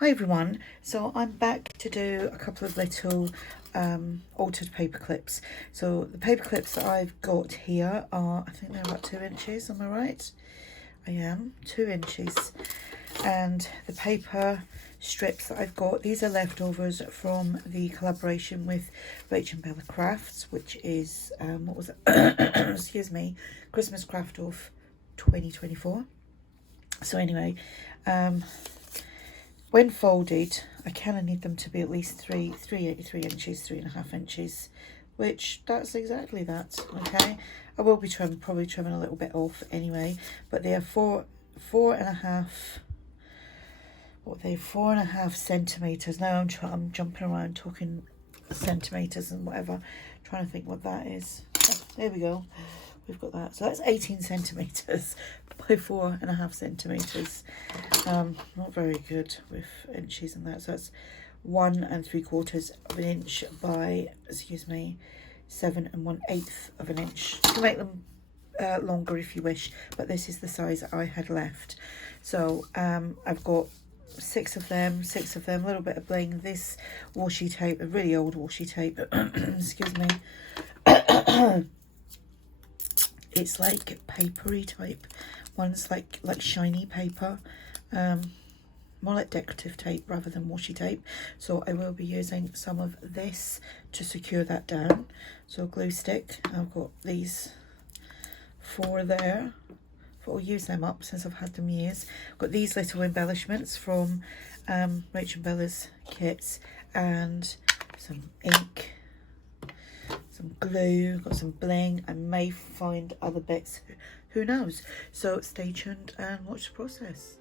Hi everyone, so I'm back to do a couple of little altered paper clips. So the paper clips that I've got here are, I think they're about 2 inches, am I right? I am, 2 inches. And the paper strips that I've got, these are leftovers from the collaboration with Rachel Bella Crafts, which is, what was it, excuse me, Christmas Craft Off 2024. So anyway, when folded, I kind of need them to be at least 3 inches, 3.5 inches, which that's exactly that. Okay, I will be probably trimming a little bit off anyway, but they are 4.5. What are they? 4.5 centimeters. Now I'm jumping around talking centimeters and whatever, trying to think what that is. Oh, there we go. We've got that. So that's 18 centimeters by 4.5 centimeters. Not very good with inches and that. So that's 1 3/4 of an inch by, excuse me, 7 1/8 of an inch. You can make them longer if you wish, but this is the size I had left. So I've got 6 of them, a little bit of bling, this washi tape, a really old washi tape, excuse me. It's like papery type. One's like shiny paper, more like decorative tape rather than washi tape. So I will be using some of this to secure that down. So glue stick, I've got these 4 there. I'll use them up since I've had them years. I've got these little embellishments from Rachel Bella's kits, and some ink, some glue, got some bling. I may find other bits, who knows? So stay tuned and watch the process.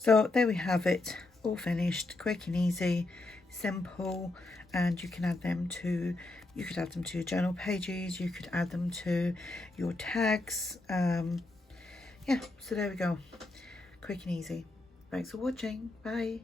So there we have it, all finished, quick and easy, simple, and you can add them to, you could add them to your journal pages, you could add them to your tags. Yeah, so there we go, quick and easy. Thanks for watching, bye.